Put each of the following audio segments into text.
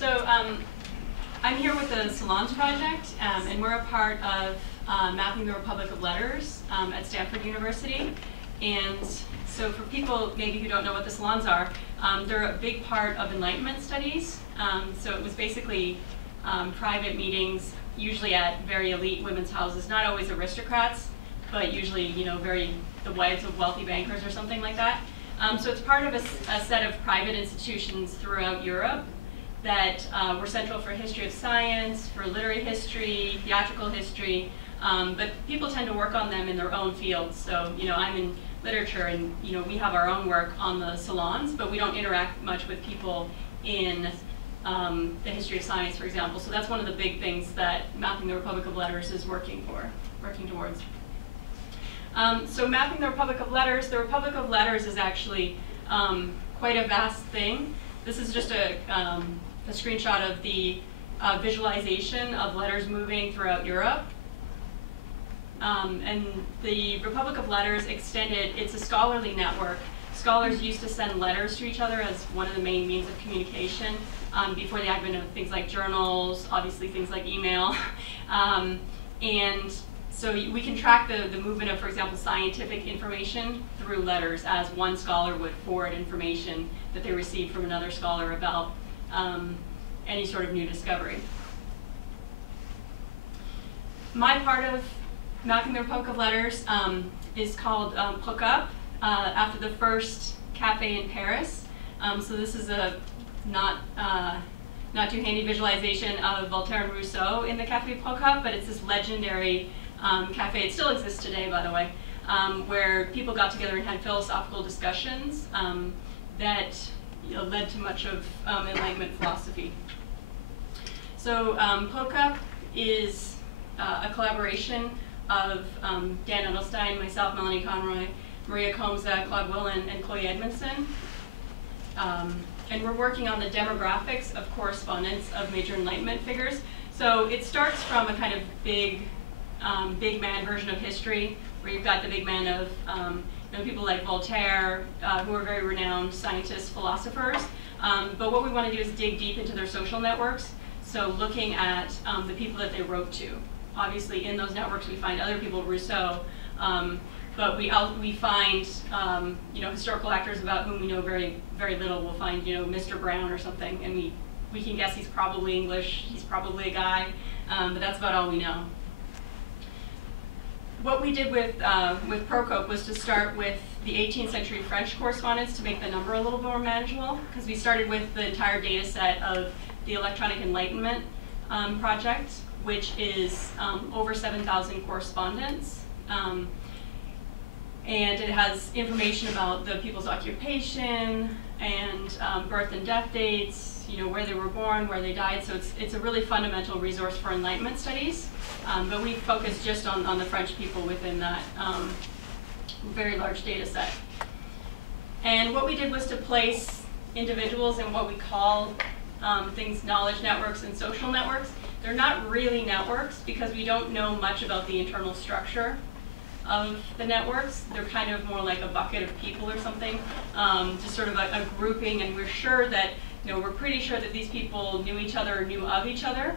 So I'm here with the Salons project, and we're a part of Mapping the Republic of Letters at Stanford University. And so for people maybe who don't know what the Salons are, they're a big part of Enlightenment studies. So it was basically private meetings, usually at very elite women's houses, not always aristocrats, but usually, the wives of wealthy bankers or something like that. So it's part of a set of private institutions throughout Europe that were central for history of science, for literary history, theatrical history, but people tend to work on them in their own fields. So, I'm in literature, and we have our own work on the salons, but we don't interact much with people in the history of science, for example. So that's one of the big things that Mapping the Republic of Letters is working towards. So Mapping the Republic of Letters is actually quite a vast thing. This is just a screenshot of the visualization of letters moving throughout Europe. And the Republic of Letters extended, it's a scholarly network. Scholars used to send letters to each other as one of the main means of communication before the advent of things like journals, obviously things like email. And so we can track the movement of, for example, scientific information through letters, as one scholar would forward information that they received from another scholar about any sort of new discovery. My part of Mapping the Republic of Letters is called Hook Up, after the first cafe in Paris. So this is a not too handy visualization of Voltaire and Rousseau in the Café Hook Up, but it's this legendary cafe. It still exists today, by the way, where people got together and had philosophical discussions that led to much of Enlightenment philosophy. So Hook Up is a collaboration of Dan Edelstein, myself, Melanie Conroy, Maria Comza, Claude Willen, and Chloe Edmondson. And we're working on the demographics of correspondence of major Enlightenment figures. So it starts from a kind of big man version of history, where you've got the big men of people like Voltaire, who are very renowned scientists, philosophers. But what we want to do is dig deep into their social networks. So looking at the people that they wrote to. Obviously, in those networks, we find other people, Rousseau, but we find historical actors about whom we know very, very little. We'll find Mr. Brown or something, and we can guess he's probably English. He's probably a guy, but that's about all we know. What we did with Procope was to start with the 18th century French correspondence to make the number a little bit more manageable, because we started with the entire data set of the Electronic Enlightenment project, which is over 7,000 correspondents. And it has information about the people's occupation and birth and death dates, where they were born, where they died. So it's a really fundamental resource for Enlightenment studies. But we focus just on the French people within that very large data set. And what we did was to place individuals in what we call knowledge networks and social networks. They're not really networks because we don't know much about the internal structure of the networks. They're kind of more like a bucket of people or something, just sort of a grouping, and we're sure that, we're pretty sure that these people knew each other or knew of each other.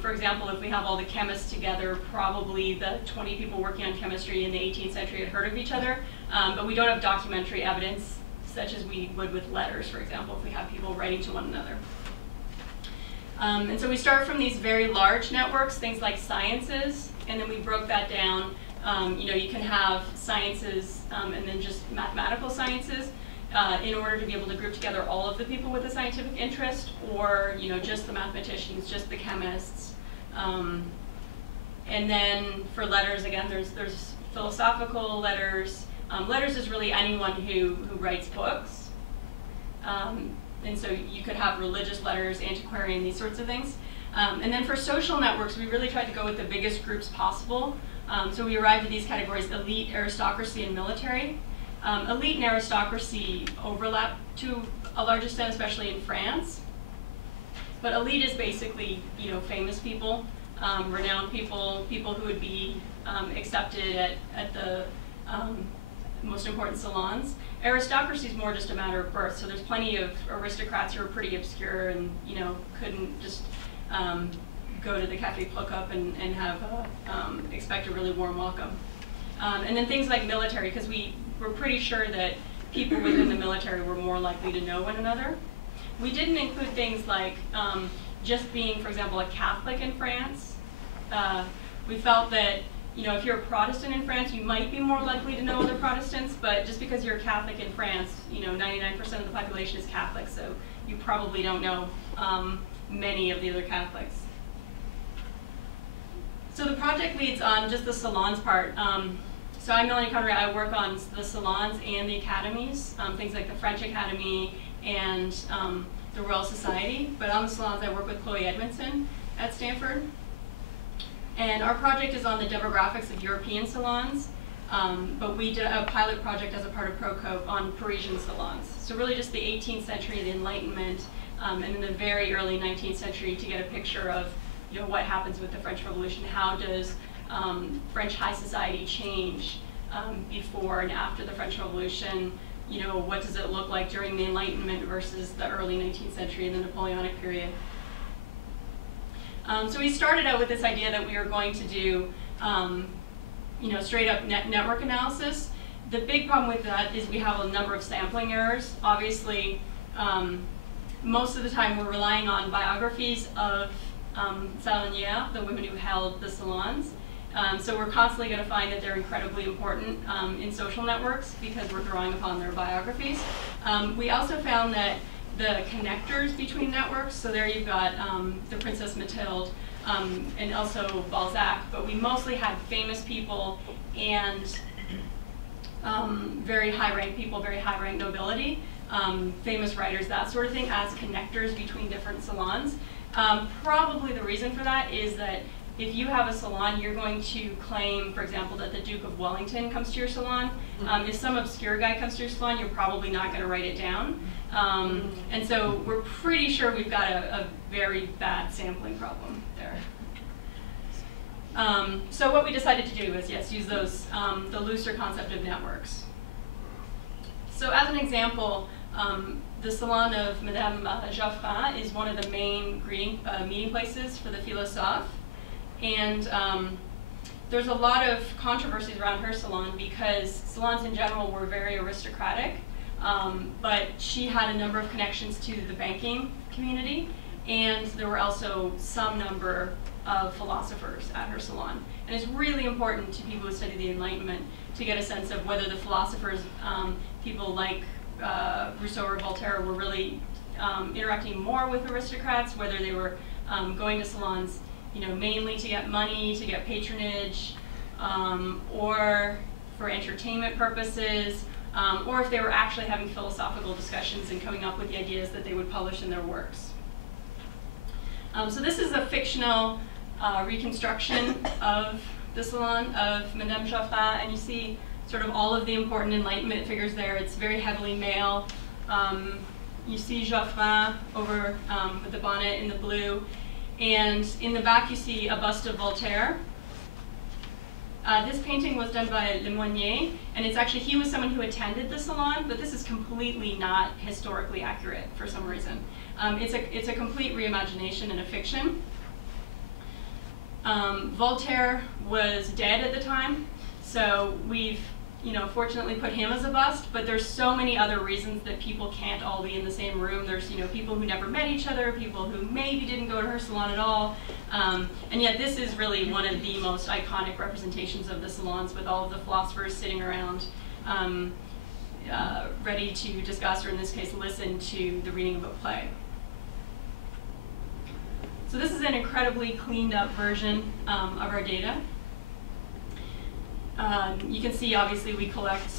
For example, if we have all the chemists together, probably the 20 people working on chemistry in the 18th century had heard of each other, but we don't have documentary evidence such as we would with letters, for example, if we have people writing to one another. And so we start from these very large networks, things like sciences, and then we broke that down. You can have sciences and then just mathematical sciences in order to be able to group together all of the people with a scientific interest, or just the mathematicians, just the chemists. And then for letters, again, there's philosophical letters. Letters is really anyone who writes books. And so you could have religious letters, antiquarian, these sorts of things. And then for social networks, we really tried to go with the biggest groups possible. So we arrived at these categories: elite, aristocracy, and military. Elite and aristocracy overlap to a large extent, especially in France. But elite is basically, famous people, renowned people, people who would be accepted at the most important salons. Aristocracy is more just a matter of birth, so there's plenty of aristocrats who are pretty obscure and, you know, couldn't just go to the Café Pluck-Up and have expect a really warm welcome. And then things like military, because we were pretty sure that people within the military were more likely to know one another. We didn't include things like just being, for example, a Catholic in France. We felt that, you know, if you're a Protestant in France, you might be more likely to know other Protestants, but just because you're a Catholic in France, you know, 99% of the population is Catholic, so you probably don't know many of the other Catholics. So the project leads on just the salons part. So I'm Melanie Conroy. I work on the salons and the academies, things like the French Academy and the Royal Society. But on the salons, I work with Chloe Edmondson at Stanford. And our project is on the demographics of European salons, but we did a pilot project as a part of ProCope on Parisian salons. So really just the 18th century, the Enlightenment, and in the very early 19th century to get a picture of, you know, what happens with the French Revolution. How does French high society change before and after the French Revolution? You know, what does it look like during the Enlightenment versus the early 19th century and the Napoleonic period? So we started out with this idea that we were going to do, you know, straight up network analysis. The big problem with that is we have a number of sampling errors. Obviously, most of the time we're relying on biographies of salonières, the women who held the salons. So we're constantly going to find that they're incredibly important in social networks because we're drawing upon their biographies. We also found that the connectors between networks, so there you've got the Princess Mathilde and also Balzac, but we mostly had famous people and very high-ranked people, very high-ranked nobility, famous writers, that sort of thing, as connectors between different salons. Probably the reason for that is that if you have a salon, you're going to claim, for example, that the Duke of Wellington comes to your salon. If some obscure guy comes to your salon, you're probably not going to write it down. And so we're pretty sure we've got a very bad sampling problem there. So what we decided to do is, yes, use those, the looser concept of networks. So as an example, the Salon of Madame Geoffrin is one of the main meeting places for the philosophes. And there's a lot of controversies around her salon because salons in general were very aristocratic, but she had a number of connections to the banking community, and there were also some number of philosophers at her salon. And it's really important to people who study the Enlightenment to get a sense of whether the philosophers, people like Rousseau or Voltaire, were really interacting more with aristocrats, whether they were going to salons, you know, mainly to get money, to get patronage, or for entertainment purposes, or if they were actually having philosophical discussions and coming up with the ideas that they would publish in their works. So this is a fictional reconstruction of the Salon of Menemsha, and you see sort of all of the important Enlightenment figures there. It's very heavily male. You see Geoffrin over with the bonnet in the blue. And in the back, you see a bust of Voltaire. This painting was done by Lemonnier, and it's actually, he was someone who attended the Salon, but this is completely not historically accurate for some reason. It's a complete reimagination and a fiction. Voltaire was dead at the time, so we've, you know, fortunately put him as a bust, but there's so many other reasons that people can't all be in the same room. There's, you know, people who never met each other, people who maybe didn't go to her salon at all, and yet this is really one of the most iconic representations of the salons, with all of the philosophers sitting around ready to discuss, or in this case, listen to the reading of a play. So this is an incredibly cleaned up version of our data. You can see, obviously, we collect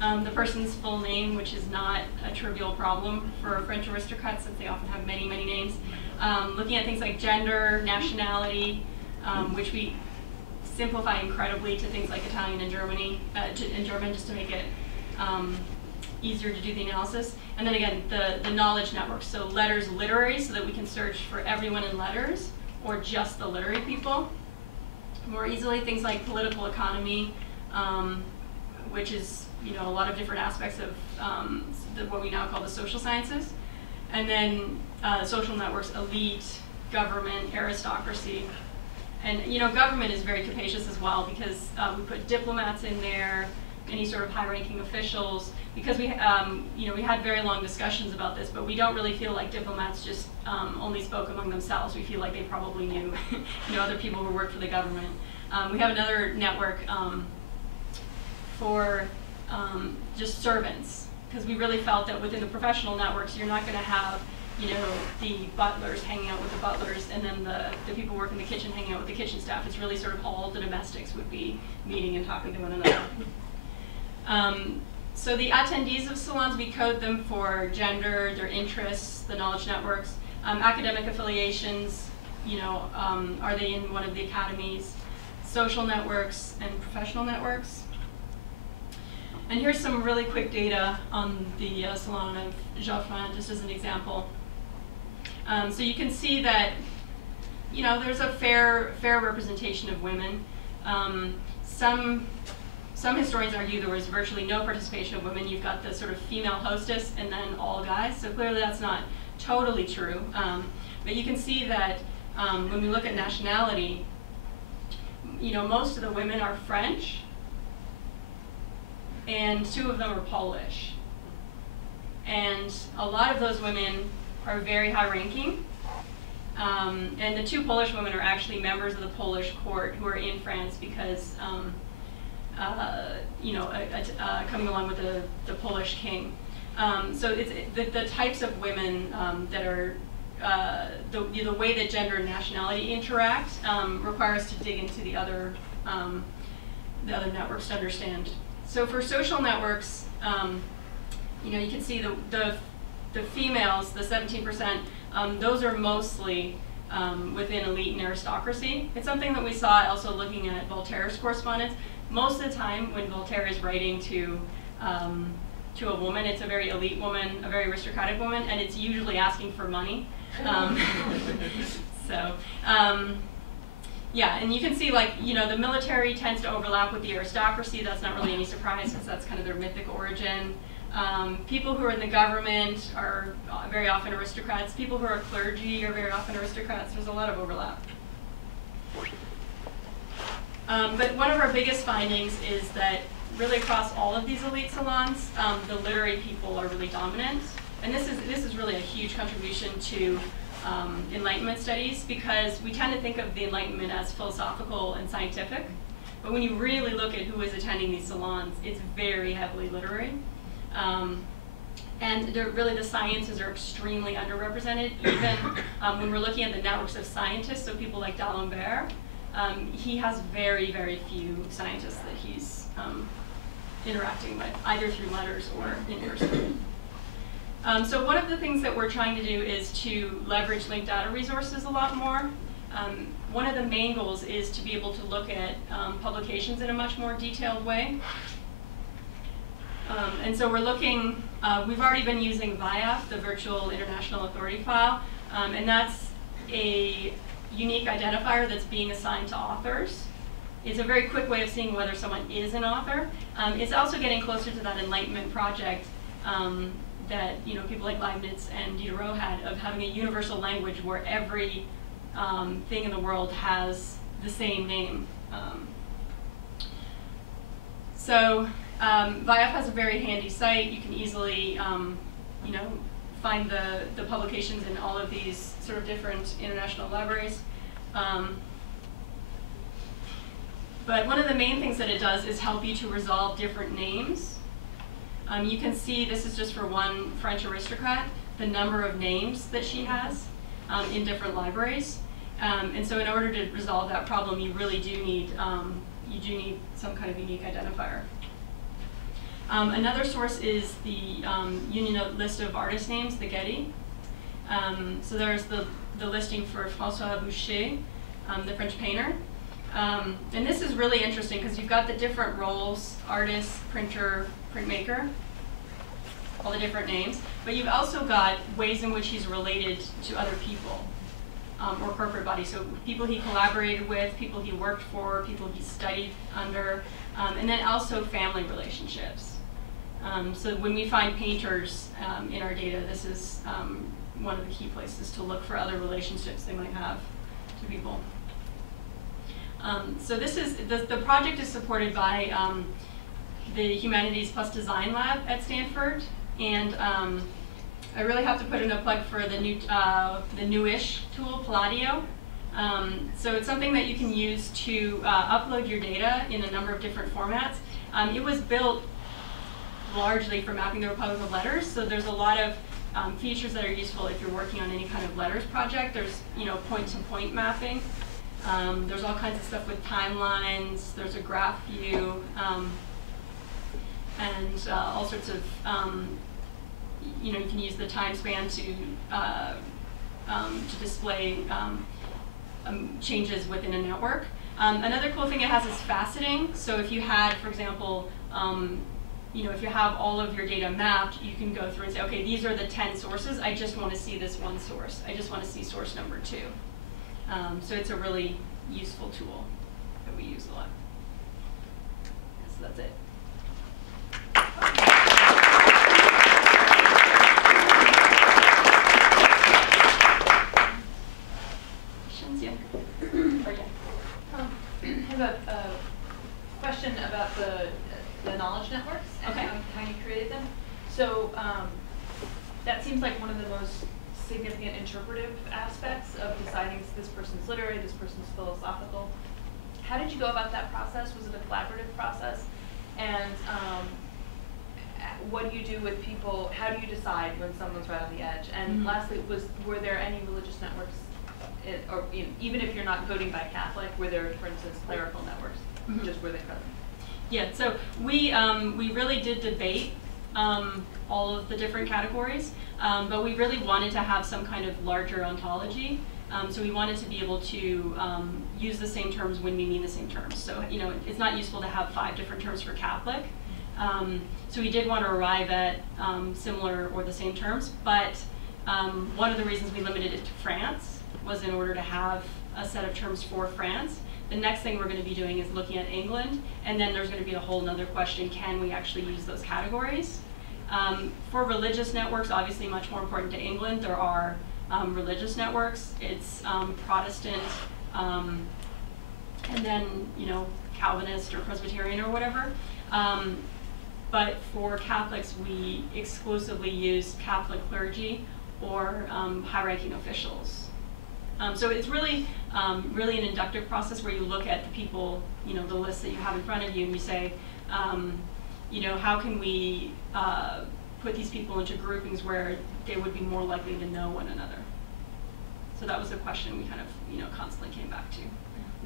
the person's full name, which is not a trivial problem for French aristocrats, since they often have many, many names. Looking at things like gender, nationality, which we simplify incredibly to things like Italian and German, just to make it easier to do the analysis. And then again, the knowledge network, so letters literary, so that we can search for everyone in letters, or just the literary people. More easily, things like political economy, which is a lot of different aspects of what we now call the social sciences. And then social networks, elite, government, aristocracy. And government is very capacious as well, because we put diplomats in there, any sort of high-ranking officials, because we had very long discussions about this, but we don't really feel like diplomats just only spoke among themselves. We feel like they probably knew other people who worked for the government. We have another network for just servants, because we really felt that within the professional networks, you're not going to have the butlers hanging out with the butlers, and then the people working in the kitchen hanging out with the kitchen staff. It's really sort of all the domestics would be meeting and talking to one another. So the attendees of salons, we code them for gender, their interests, the knowledge networks, academic affiliations, are they in one of the academies, social networks, and professional networks. And here's some really quick data on the Salon of Geoffrin, just as an example. So you can see that, there's a fair representation of women. Some historians argue there was virtually no participation of women. You've got the sort of female hostess and then all guys. So clearly that's not totally true. But you can see that when we look at nationality, most of the women are French, and 2 of them are Polish. And a lot of those women are very high-ranking. And the 2 Polish women are actually members of the Polish court who are in France because, coming along with the Polish king. So it's the types of women that are, the way that gender and nationality interact require us to dig into the other networks to understand. So for social networks, you can see the females, the 17%, those are mostly within elite and aristocracy. It's something that we saw also looking at Voltaire's correspondence. Most of the time when Voltaire is writing to a woman, it's a very elite woman, a very aristocratic woman, and it's usually asking for money. Yeah, and you can see, the military tends to overlap with the aristocracy. That's not really any surprise, because that's kind of their mythic origin. People who are in the government are very often aristocrats. People who are clergy are very often aristocrats. There's a lot of overlap. But one of our biggest findings is that really across all of these elite salons, the literary people are really dominant. And this is really a huge contribution to Enlightenment studies, because we tend to think of the Enlightenment as philosophical and scientific. But when you really look at who is attending these salons, it's very heavily literary. And really the sciences are extremely underrepresented. Even when we're looking at the networks of scientists, so people like D'Alembert, he has very, very few scientists that he's interacting with, either through letters or in person. So one of the things that we're trying to do is to leverage linked data resources a lot more. One of the main goals is to be able to look at publications in a much more detailed way. And so we're looking, we've already been using VIAF, the Virtual International Authority File, and that's a unique identifier that's being assigned to authors. It's a very quick way of seeing whether someone is an author. It's also getting closer to that Enlightenment project that people like Leibniz and Diderot had, of having a universal language where every thing in the world has the same name. VIAF has a very handy site. You can easily find the publications in all of these sort of different international libraries. But one of the main things that it does is help you to resolve different names. You can see, this is just for one French aristocrat, the number of names that she has in different libraries. And so in order to resolve that problem, you really do need, some kind of unique identifier. Another source is the Union list of artist names, the Getty. So there's the listing for François Boucher, the French painter. And this is really interesting because you've got the different roles, artist, printer, printmaker, all the different names, but you've also got ways in which he's related to other people or corporate bodies. So people he collaborated with, people he worked for, people he studied under, and then also family relationships. So when we find painters in our data, this is one of the key places to look for other relationships they might have to people. So this is, the project is supported by the Humanities plus Design Lab at Stanford, and I really have to put in a plug for the newish tool, Palladio. So it's something that you can use to upload your data in a number of different formats. It was built largely for mapping the Republic of Letters, so there's a lot of features that are useful if you're working on any kind of letters project. There's point-to-point mapping. There's all kinds of stuff with timelines. There's a graph view, and all sorts of you can use the time span to display changes within a network. Another cool thing it has is faceting. So if you had, for example, if you have all of your data mapped, you can go through and say, okay, these are the 10 sources. I just want to see this one source. I just want to see source number 2. So it's a really useful tool that we use a lot. So that's it. Questions? Yeah. I have a question about the knowledge networks and how you created them. So that seems like one of the most significant interpretive aspects of deciding this person's literary, this person's philosophical. How did you go about that process? Was it a collaborative process? And what do you do with people? How do you decide when someone's right on the edge? And lastly, were there any religious networks, or even if you're not voting by Catholic, were there, for instance, clerical networks? Just were they present? Yeah, so we really did debate all of the different categories, but we really wanted to have some kind of larger ontology. So we wanted to be able to use the same terms when we mean the same terms. So it's not useful to have 5 different terms for Catholic. So we did want to arrive at similar or the same terms, but one of the reasons we limited it to France was in order to have a set of terms for France. The next thing we're going to be doing is looking at England, and then there's going to be a whole nother question, can we actually use those categories? For religious networks, obviously much more important to England, there are religious networks. It's Protestant, and then Calvinist or Presbyterian or whatever. But for Catholics, we exclusively use Catholic clergy or high-ranking officials. So it's really, really an inductive process where you look at the people, the list that you have in front of you, and you say, how can we put these people into groupings where they would be more likely to know one another? So that was the question we kind of, constantly came back to.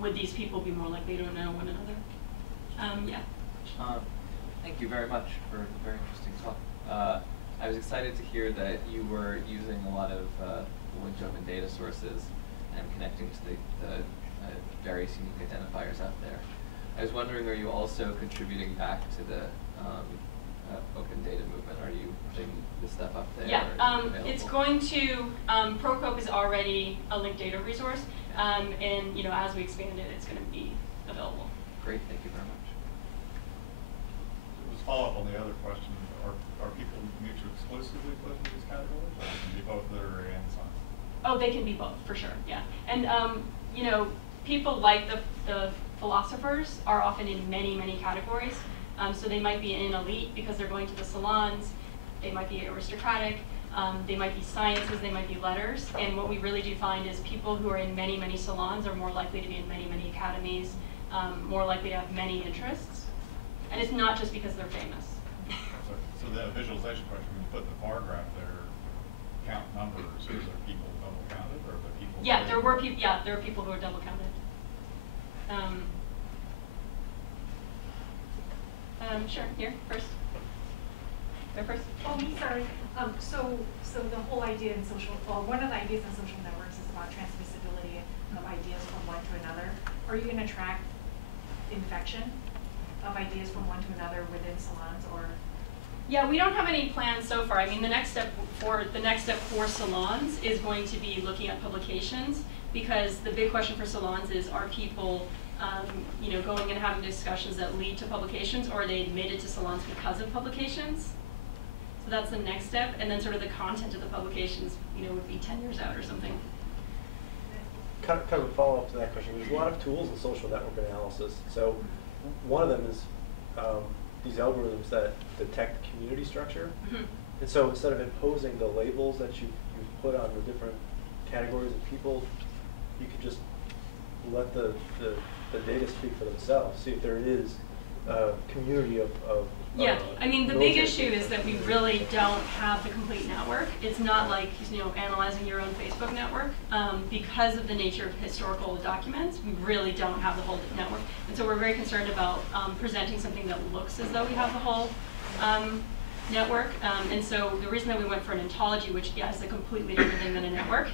Would these people be more likely to know one another? Yeah. Thank you very much for the very interesting talk. I was excited to hear that you were using a lot of winch open data sources and connecting to the various unique identifiers out there. I was wondering, are you also contributing back to the open data movement? Are you putting this stuff up there? Yeah, it's going to, ProCope is already a linked data resource, and as we expand it, it's going to be available. Great, thank you very much. Let's follow up on the other question. Are people mutually exclusively put into these categories, or can be both literary and science? Oh, they can be both, for sure, yeah. And, people like the philosophers are often in many, many categories. So they might be in elite because they're going to the salons. They might be aristocratic. They might be sciences. They might be letters. And what we really do find is people who are in many, many salons are more likely to be in many, many academies, more likely to have many interests. And it's not just because they're famous. So the visualization question, when you put the bar graph there, count numbers, is there people double counted, or are there people? Yeah, there were people. Yeah, there are people who are double counted. Sure. Here first. Go first. Oh, me, sorry. So the whole idea in one of the ideas in social networks is about transmissibility of ideas from one to another. Are you going to track infection of ideas from one to another within salons, or? Yeah, we don't have any plans so far. I mean, the next step for salons is going to be looking at publications, because the big question for salons is, are people you know, going and having discussions that lead to publications, or they admitted to Salons because of publications. So that's the next step, and then sort of the content of the publications, you know, would be 10 years out or something. Kind of a follow-up to that question. There's a lot of tools in social network analysis. So one of them is these algorithms that detect community structure. Mm-hmm. And so instead of imposing the labels that you've put on the different categories of people, you could just let the data speak for themselves. See if there is a community of yeah, I mean, the big military issue is that we really don't have the complete network. It's not like, you know, analyzing your own Facebook network. Because of the nature of historical documents, we really don't have the whole network. And so we're very concerned about presenting something that looks as though we have the whole network. And so the reason that we went for an ontology, which is a completely different thing than a network,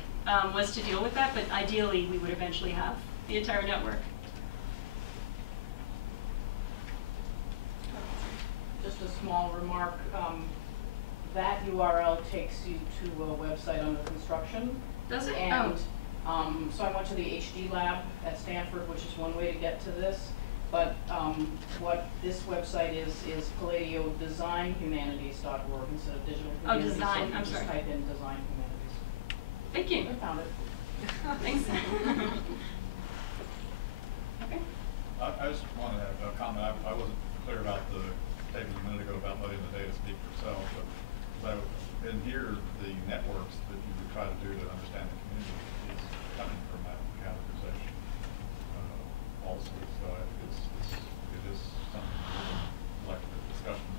was to deal with that. But ideally, we would eventually have the entire network. Just a small remark, that URL takes you to a website under construction. Does it? And so I went to the HD lab at Stanford, which is one way to get to this. But what this website is palladioDesignHumanities.org instead of Digital Oh, Humanities. design, So I'm just sorry. type in Design Humanities. Thank you. I found it. Thanks. Okay. I just want to have a comment. I wasn't clear about the statement a minute ago about letting the data speak for itself, but so in here, the networks that you would try to do to understand the community is coming from that categorization also. So it is something like the discussion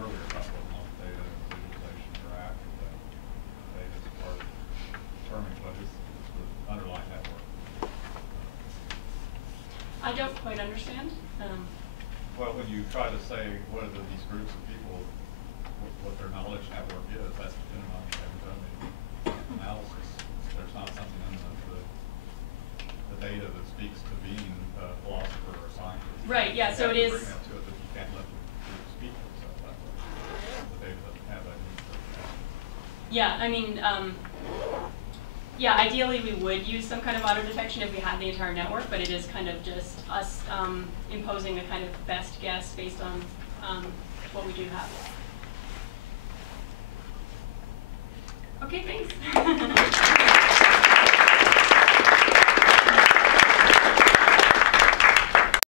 earlier about whether or not data and visualization interact, and that data is part of determining what is the underlying network. I don't quite understand. Well, when you try to say what are these groups of people, what their knowledge network is, that's dependent on having done the analysis. There's not something in the data that speaks to being a philosopher or a scientist. Right, yeah, so it is. You bring that to it that you can't let the group speak for itself that way. The data doesn't have that. Yeah, I mean, yeah, ideally we would use some kind of auto detection if we had the entire network, but it is kind of just us imposing a kind of best guess based on what we do have. Okay, thanks.